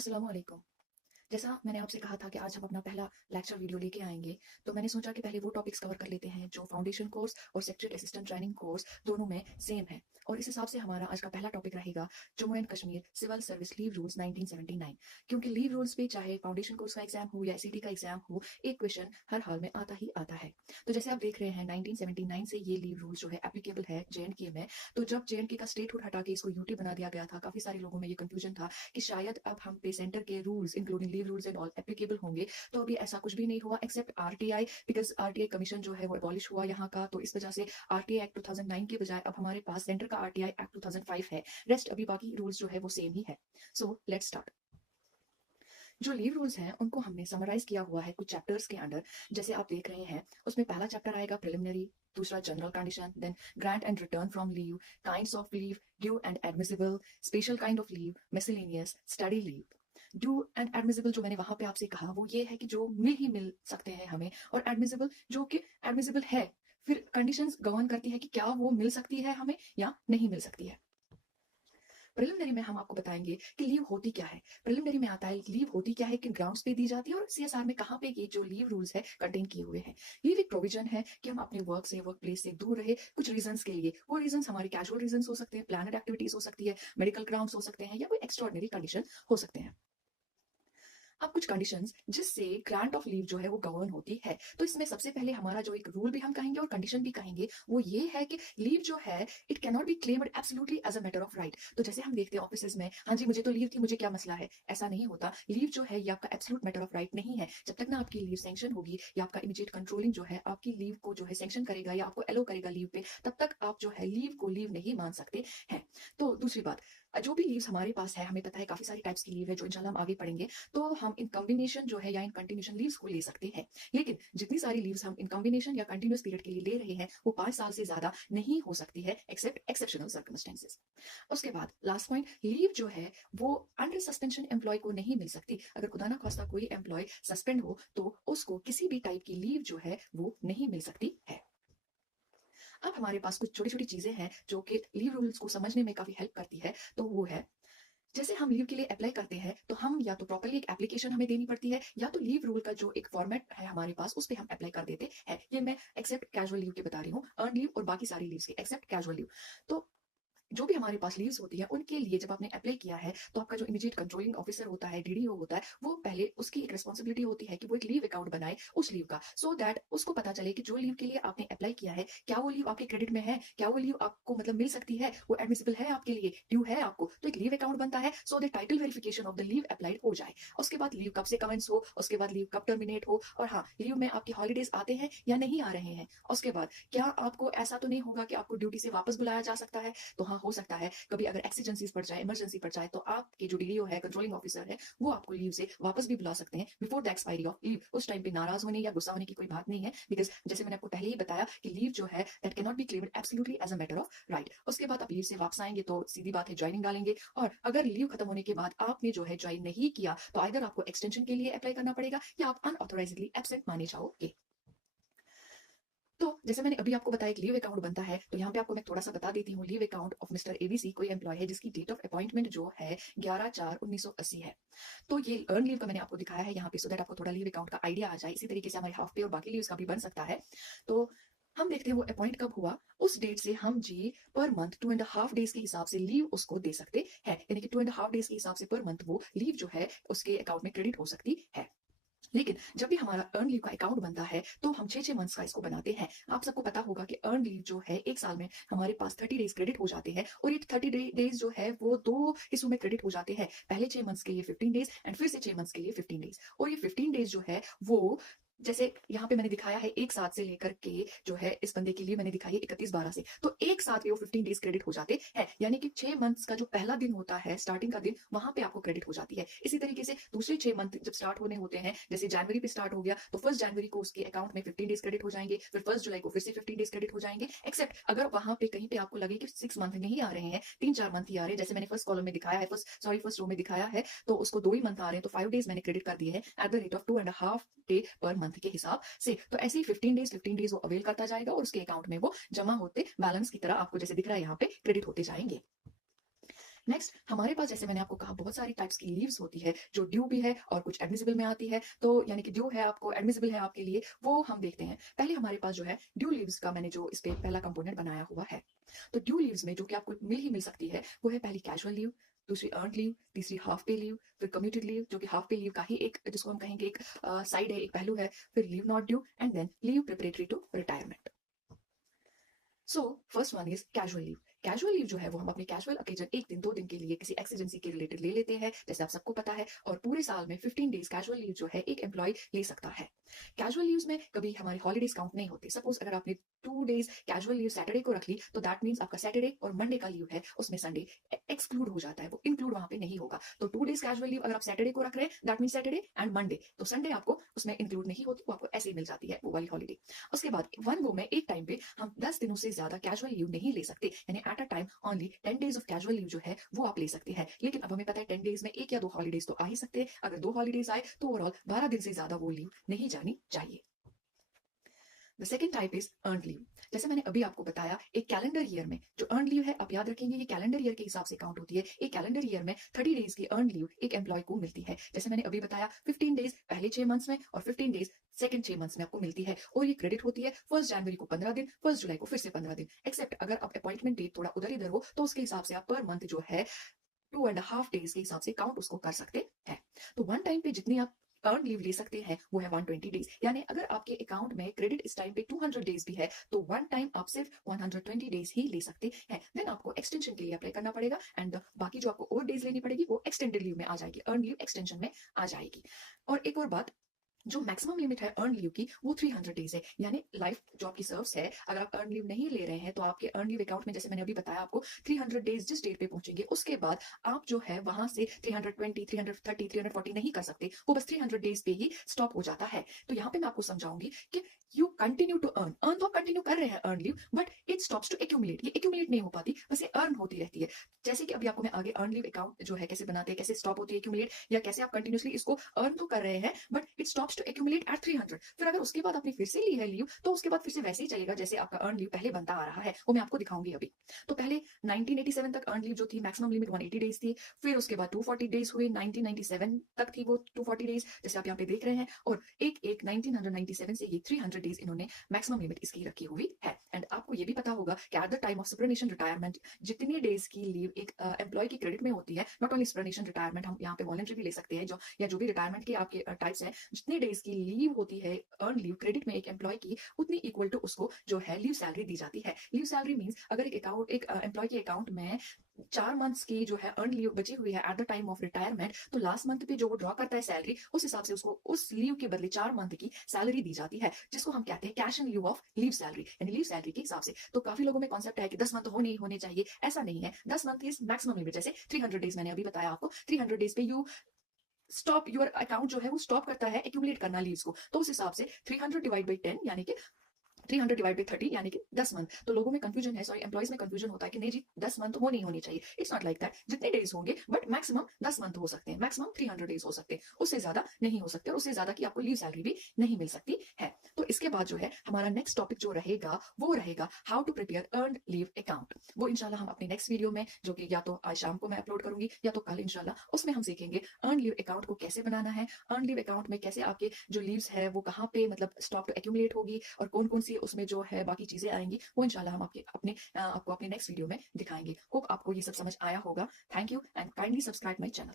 अस्सलाम वालेकुम। जैसा मैंने आपसे कहा था कि आज हम अपना पहला लेक्चर वीडियो लेके आएँगे, तो मैंने सोचा कि पहले वो टॉपिक्स कवर कर लेते हैं जो फाउंडेशन कोर्स और सेक्रेटरी असिस्टेंट ट्रेनिंग कोर्स दोनों में सेम है। और इस हिसाब से हमारा आज का पहला टॉपिक रहेगा Jammu and Kashmir civil service leave rules 1979। क्योंकि लीव रूल्स पे चाहे फाउंडेशन कोर्स का एग्जाम हो या एसईटी का एग्जाम हो, एक क्वेश्चन हर हाल में आता ही आता है। तो जैसे आप देख रहे हैं 1979 से ये लीव रूल्स जो है एप्लीकेबल है जेएंडके में। तो जब जेएंडके का स्टेटहुड हटा के इसको यूटी बना दिया गया था, काफ़ी सारे लोगों में ये कन्फ्यूजन था कि शायद अब हम पे सेंटर के rules including leave rules and all applicable होंगे। तो अभी ऐसा कुछ भी नहीं हुआ except RTI, because RTI commission जो है वो अबॉलिश हुआ यहाँ का। तो इस वजह से आरटीआई एक्ट 2009 के बजाय अब हमारे पास सेंटर का आरटीआई एक्ट 2005 है। रेस्ट अभी बाकी रूल्स जो है वो सेम ही है। So let's start. जो लीव रूल्स हैं उनको हमने समराइज किया हुआ है कुछ चैप्टर्स के अंडर। जैसे आप देख रहे हैं उसमें पहला चैप्टर आएगा प्रिलिमिनरी, दूसरा general condition, then grant and return from leave, kinds of leave, due and admissible, special kind of leave, miscellaneous, study leave. Due and admissible जो मैंने वहां पे आपसे कहा वो ये है कि जो मिल ही मिल सकते हैं हमें, और एडमिसिबल जो कि एडमिसिबल है, फिर कंडीशंस गवर्न करती है कि क्या वो मिल सकती है हमें या नहीं मिल सकती है। प्रिलिमिनरी में हम आपको बताएंगे कि लीव होती क्या है। प्रिलिमिनरी में आता है लीव होती क्या है, किन ग्राउंड्स पे दी जाती है, और सीएसआर में कहाँ पे ये जो लीव रूल्स है कंटेन किए हुए हैं। लीव एक प्रोविजन है कि हम अपने वर्क से, वर्क प्लेस से दूर रहे कुछ रीजंस के लिए। वो रीजंस हमारे कैजुअल रीजंस हो सकते हैं, प्लानड एक्टिविटीज हो सकती है, मेडिकल ग्राउंड्स हो सकते हैं, या कोई एक्स्ट्रॉर्डिनरी कंडीशन हो सकते हैं। अब कुछ कंडीशंस जिससे ग्रांट ऑफ लीव जो है वो गवर्न होती है। तो इसमें सबसे पहले हमारा जो एक रूल भी हम कहेंगे और कंडीशन भी कहेंगे वो ये है कि लीव जो है it can not be claimed absolutely as a matter of right. तो जैसे हम देखते हैं ऑफिस में, हाँ जी मुझे तो लीव थी, मुझे क्या मसला है, ऐसा नहीं होता। लीव जो है ये आपका एब्सोल्यूट मैटर ऑफ राइट नहीं है। जब तक ना आपकी लीव सैंक्शन होगी या आपका इमीडिएट कंट्रोलिंग जो है आपकी लीव को जो है सैंक्शन करेगा या आपको एलो करेगा लीव पे, तब तक आप जो है लीव को लीव नहीं मान सकते हैं। तो दूसरी बात, जो भी लीव्स हमारे पास है, हमें पता है काफी सारी टाइप्स की लीव है जो इंशाल्लाह हम आगे पढ़ेंगे। तो हम इन कॉम्बिनेशन जो है या इन कंटिन्यूशन लीव्स को ले सकते हैं। लेकिन जितनी सारी लीव्स हम इन कॉम्बिनेशन या कंटिन्यूस पीरियड के लिए ले रहे हैं वो 5 साल से ज्यादा नहीं हो सकती है एक्सेप्ट एक्सेप्शनल सर्कमस्टेंसेस। उसके बाद लास्ट पॉइंट, लीव जो है वो अंडर सस्पेंशन एम्प्लॉय को नहीं मिल सकती। अगर खुदा ना खास्ता कोई एम्प्लॉय सस्पेंड हो तो उसको किसी भी टाइप की लीव जो है वो नहीं मिल सकती है। अब हमारे पास कुछ छोटी छोटी चीजें हैं जो कि लीव रूल्स को समझने में काफी हेल्प करती है। तो वो है, जैसे हम लीव के लिए अप्लाई करते हैं तो हम या तो प्रॉपरली एक एप्लीकेशन हमें देनी पड़ती है, या तो लीव रूल का जो एक फॉर्मेट है हमारे पास उस पर हम अप्लाई कर देते हैं। ये मैं एक्सेप्ट कैजुअल लीव के बता रही हूँ, अर्न लीव और बाकी सारी लीव्स के एक्सेप्ट कैजुअल लीव। तो जो भी हमारे पास लीव्स होती है उनके लिए जब आपने अप्लाई किया है तो आपका जो इमीडिएट कंट्रोलिंग ऑफिसर होता है, डीडीओ होता है, वो पहले उसकी एक रिस्पॉन्सिबिलिटी होती है कि वो एक लीव अकाउंट बनाए उस लीव का, सो दैट उसको पता चले कि जो लीव के लिए आपने अप्लाई किया है क्या वो लीव आपके क्रेडिट में है, क्या वो लीव आपको मतलब मिल सकती है, वो एडमिसिबल है आपके लिए, ड्यू है आपको। तो एक लीव अकाउंट बनता है so that title verification of the leave applied हो जाए। उसके बाद लीव कब से कमेंस हो, उसके बाद लीव कब टर्मिनेट हो, और हाँ लीव में आपके हॉलीडेज आते हैं या नहीं आ रहे हैं। उसके बाद क्या आपको ऐसा तो नहीं होगा कि आपको ड्यूटी से वापस बुलाया जा सकता है। तो हाँ हो सकता है कभी अगर एक्सीजेंसीज पड़ जाए, इमरजेंसी पड़ जाए, तो आपके जो डीडीओ है, कंट्रोलिंग ऑफिसर है, वो आपको लीव से वापस भी बुला सकते हैं before the expiry of leave. उस टाइम पे नाराज होने या गुस्सा होने की कोई बात नहीं है, बिकॉज जैसे मैंने आपको पहले ही बताया कि लीव जो है that can not be claimed absolutely as a matter of right. उसके बाद आप लीव से वापस आएंगे तो सीधी बात है ज्वाइनिंग डालेंगे, और अगर लीव खत्म होने के बाद आपने जो है ज्वाइन नहीं किया तो आइदर आपको एक्सटेंशन के लिए अप्लाई करना पड़ेगा या आप अनऑथोराइजडली एब्सेंट माने जाओगे। तो जैसे मैंने अभी आपको बताया एक लीव अकाउंट बनता है, तो यहाँ पे आपको मैं थोड़ा सा बता देती हूँ। Leave account of mister ABC कोई एम्प्लॉय है जिसकी डेट ऑफ अपॉइंटमेंट जो है 11/4/1980 है। तो ये अर्न लीव का मैंने आपको दिखाया है यहाँ पे, सो दैट आपको थोड़ा लीव अकाउंट का आइडिया आ जाए। इसी तरीके से हमारे हाफ पे और बाकी लीव्स का भी बन सकता है। तो हम देखते हैं वो अपॉइंट कब हुआ, उस डेट से हम जी पर मंथ 2.5 डेज के हिसाब से लीव उसको दे सकते हैं। यानी कि 2.5 डेज के हिसाब से पर मंथ वो लीव जो है उसके अकाउंट में क्रेडिट हो सकती है। लेकिन जब भी हमारा अर्न लीव का अकाउंट बनता है तो हम 6-6 मंथ्स का इसको बनाते हैं। आप सबको पता होगा कि अर्न लीव जो है एक साल में हमारे पास 30 डेज क्रेडिट हो जाते हैं, और ये 30 डेज जो है वो दो हिस्सों में क्रेडिट हो जाते हैं। पहले 6 मंथ्स के लिए 15 डेज एंड फिर से 6 मंथ्स के लिए 15 डेज। और ये 15 डेज जो है वो जैसे यहाँ पे मैंने दिखाया है एक साथ से लेकर के जो है इस बंदे के लिए मैंने दिखाई है 31/12 से, तो एक साथ में वो 15 डेज क्रेडिट हो जाते हैं। यानी कि 6 मंथ्स का जो पहला दिन होता है, स्टार्टिंग का दिन, वहां पे आपको क्रेडिट हो जाती है। इसी तरीके से दूसरे 6 मंथ जब स्टार्ट होने होते हैं, जैसे जनवरी पे स्टार्ट हो गया तो 1 जनवरी को उसके अकाउंट में 15 डेज क्रेडिट हो जाएंगे, फिर 1 जुलाई को फिर से 15 डेज क्रेडिट हो जाएंगे। एक्सेप्ट अगर वहां पे कहीं पे आपको लगे कि 6 मंथ नहीं आ रहे हैं, 3-4 मंथ ही आ रहे हैं, जैसे मैंने फर्स्ट कॉलम में दिखाया है, फर्स्ट रो में दिखाया है, तो उसको 2 ही मंथ आ रहे हैं, तो 5 डेज मैंने क्रेडिट कर दिए हैं at the rate of 2.5 day per month के हिसाब से। तो ऐसे ही 15 डेज वो अवेल करता जाएगा और उसके अकाउंट में वो जमा होते बैलेंस की तरह आपको जैसे दिख रहा है यहाँ पे क्रेडिट होते जाएंगे। नेक्स्ट हमारे पास जैसे मैंने आपको कहा बहुत सारी टाइप्स की लीव्स होती है जो ड्यू भी है और कुछ एडमिसिबल में आती है। तो यानी कि ड्यू है आपको, एडमिसिबल है आपके लिए, वो हम देखते हैं। पहले हमारे पास जो है ड्यू लीव्स का मैंने जो इस पे पहला कंपोनेंट बनाया हुआ है। तो ड्यू लीव्स में जो कि आपको मिल ही मिल सकती है वो है पहली कैजुअल लीव, दूसरी अर्नड लीव, तीसरी हाफ पे लीव, फिर कम्यूटेड लीव जो कि हाफ पे लीव का ही एक जिसको हम कहेंगे एक साइड है, एक पहलू है, फिर leave not due and then leave preparatory to retirement. So first one is casual leave. Casual leave जो है वो हम अपने कैजुअल ओकेजन एक दिन दो दिन के लिए किसी एक्सीडेंसी के रिलेटेड ले लेते हैं, जैसे आप सबको पता है। और पूरे साल में 15 डेज कैजुअल लीव जो है एक एम्प्लॉय ले सकता है। कैजुअल लीव्स में कभी हमारी हॉलीडेज काउंट नहीं होती। सपोज अगर आपने 2 डेज कैजुअल लीव सैटरडे को रख ली तो दैट मींस आपका सैटरडे और मंडे का लीव है उसमें संडे एक्सक्लूड हो जाता है, वो इंक्लूड वहां पे नहीं होगा। तो 2 डेज कैजुअल लीव अगर आप सैटरडे को रख रहे हैं that means Saturday and Monday, तो संडे आपको उसमें इंक्लूड नहीं होती, वो आपको ऐसे ही मिल जाती है वो वाली हॉलीडे। उसके बाद वन गो में एक टाइम पे हम 10 दिनों से ज्यादा कैजुअल लीव नहीं ले सकते, यानी at a time only 10 days of casual leave जो है वो आप ले सकते हैं। लेकिन अब हमें पता है 10 डेज में एक या दो हॉलीडेज तो आ ही सकते हैं। अगर दो हॉलीडेज आए तो ओवरऑल 12 दिन से ज्यादा वो लीव नहीं जानी चाहिए। The second type is earned leave. जैसे मैंने अभी आपको बताया एक कैलेंडर ईयर में जो अर्नड लीव है, आप याद रखेंगे ये कैलेंडर ईयर के हिसाब से काउंट होती है। एक कैलेंडर ईयर में 30 डेज की अर्नड लीव एक एम्प्लॉय को मिलती है। जैसे मैंने अभी बताया 15 डेज पहले 6 मंथ्स में और 15 डेज सेकंड 6 मंथ्स में आपको मिलती है। और ये क्रेडिट होती है 1 जनवरी को 15 दिन, 1 जुलाई को फिर से 15 दिन। एक्सेप्ट अगर आप अपॉइंटमेंट डेट थोड़ा उधर इधर हो तो उसके हिसाब से आप पर मंथ जो है 2.5 डेज के हिसाब से काउंट उसको कर सकते हैं। तो वन टाइम पे जितनी आप अर्न लीव ले सकते हैं वो है 120 डेज। यानी अगर आपके अकाउंट में क्रेडिट इस टाइम पे 200 डेज भी है तो वन टाइम आप सिर्फ 120 डेज ही ले सकते हैं। देन आपको एक्सटेंशन के लिए अप्लाई करना पड़ेगा एंड बाकी जो आपको और डेज लेनी पड़ेगी वो एक्सटेंडेड लीव में आ जाएगी, अर्न लीव एक्सटेंशन में आ जाएगी। और एक और बात, जो मैक्सिमम लिमिट है अर्न लीव की वो 300 डेज है। यानी लाइफ जो आपकी सर्व्स है, अगर आप अर्न लीव नहीं ले रहे हैं तो आपके अर्न लीव अकाउंट में जैसे मैंने अभी बताया आपको 300 डेज जिस डेट पे पहुंचेंगे उसके बाद आप जो है वहां से 320, 330, 340 नहीं कर सकते, वो बस 300 डेज पे ही स्टॉप हो जाता है। तो यहाँ पे मैं आपको समझाऊंगी कि you continue to earn, earn तो आप कंटिन्यू कर रहे हैं earn leave, but it stops to accumulate. ये एक्यूमुलेट नहीं हो पाती, बस ये अर्न होती रहती है। जैसे कि अभी आपको मैं आगे अर्न लीव अकाउंट जो है कैसे बनाते हैं, कैसे स्टॉप होती है एक्यूमुलेट, या कैसे आप कंटिन्यूसली इसको अर्न तो कर रहे हैं but it stops to accumulate at 300। फिर अगर उसके बाद आपने फिर से ली है लीव तो उसके बाद फिर से वैसे ही चलेगा जैसे आपका अर्न लीव पहले बनता आ रहा है, वो मैं आपको दिखाऊंगी अभी। तो पहले 1987 तक अर्न लीव जो थी मैक्सिमम लिमिट 180 डेज थी, फिर उसके बाद 240 डेज हुए, 1997 तक थी वो 240 डेज जैसे आप यहाँ पे देख रहे हैं। और एक एक 1997 से ये 300 डेज इन्होंने मैक्सिमम लिमिट इसकी रखी हुई है। एंड आपको ये भी पता होगा कि at the time of सुपरनेशन retirement जितनी डेज की लीव एक एम्प्लॉय की क्रेडिट में होती है, नॉट ओनली सुपरनेशन रिटायरमेंट, हम यहाँ पे वॉलंटरी भी ले सकते हैं जो या जो भी रिटायरमेंट के आपके टाइप्स हैं, जितने डेज की लीव होती है अर्न लीव क्रेडिट में एक एम्प्लॉय की, उतनी इक्वल टू उसको जो है लीव सैलरी दी जाती है। लीव सैलरी मींस अगर एक अकाउंट एक एम्प्लॉय के अकाउंट में 4 मंथ्स की जो है अर्न लीव बची हुई है at the time of retirement, तो लास्ट मंथ पे जो वो ड्रॉ करता है सैलरी, उस हिसाब से उसको उस लीव के बदले 4 मंथ की सैलरी दी जाती है, जिसको हम कहते हैं cash in leave of leave salary, यानी लीव सैलरी के हिसाब से। तो काफी लोगों में कॉन्सेप्ट है कि 10 मंथ होने चाहिए, ऐसा नहीं है। 10 मंथ इज मैक्सिमम लिमिट। जैसे 300 डेज मैंने अभी बताया आपको, 300 डेज पे यू स्टॉप योर अकाउंट जो है वो स्टॉप करता है एक्यूमुलेट करना लीव्स को, तो उस हिसाब से 300 डिवाइड बाई 10 यानी कि 300 डिवाइड बाई 30 यानी कि 10 मंथ। तो लोगों में कंफ्यूजन है, सॉरी एम्प्लॉइज में कंफ्यूजन होता है कि नहीं जी 10 मंथ होनी चाहिए। इट्स नॉट लाइक दैट, जितने डेज होंगे बट मैक्सिमम 10 मंथ हो सकते हैं, मैक्सिमम 300 डेज हो सकते हैं, उससे ज्यादा नहीं हो सकते, और उससे ज्यादा की आपको लीव सैलरी भी नहीं मिल सकती है। तो इसके बाद जो है हमारा नेक्स्ट टॉपिक जो रहेगा वो रहेगा how to prepare earn leave account. वो इंशाल्लाह हम अपने नेक्स्ट वीडियो में, जो कि या तो आज शाम को मैं अपलोड करूंगी या तो कल इंशाल्लाह, उसमें हम सीखेंगे अर्न लीव अकाउंट को कैसे बनाना है, अर्न लीव अकाउंट में कैसे आपके जो लीव्स है वो कहाँ पे मतलब स्टॉप टू एक्यूमुलेट होगी, और कौन कौन सी उसमें जो है बाकी चीजें आएंगी, वो इंशाल्लाह हम आपको अपने नेक्स्ट वीडियो में दिखाएंगे। होप आपको ये सब समझ आया होगा। Thank you and kindly subscribe my channel.